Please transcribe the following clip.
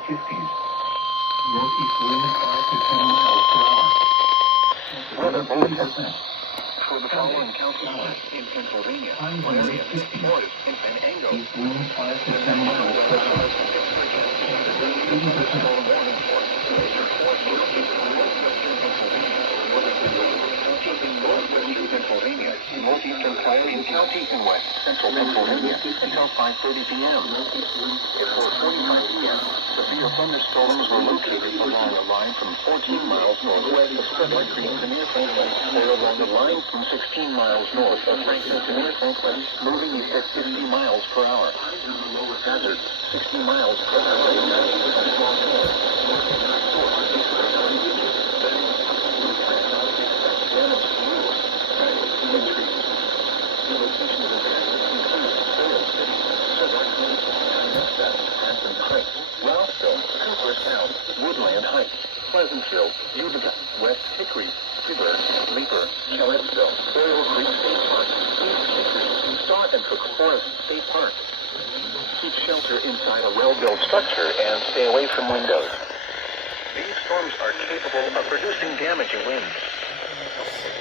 50s. Northeast winds 5 to 10 miles per hour. Weather bulletin 80%. for the following counties in Pennsylvania, Times in the late 50s. Morris, and Ango. East winds 5 to 10 miles per hour. 80%. Pennsylvania, northeastern Clarendon County and west central Pennsylvania until 5:30 p.m. At 4:45 p.m., severe thunderstorms were located along a line from 14 miles northwest of Frederick Creek to near Franklin, or along the line from 16 miles north of Franklin to near Franklin, moving east at 60 miles per hour. Hazard, 60 miles per hour. Woodland Heights, Pleasantville, Utica, West Hickory, Skidder, Leaper, Killetville, Burial Creek State Park, East Hickory, Stark and Cook Forest State Park. Keep shelter inside a well-built structure and stay away from windows. These storms are capable of producing damaging winds.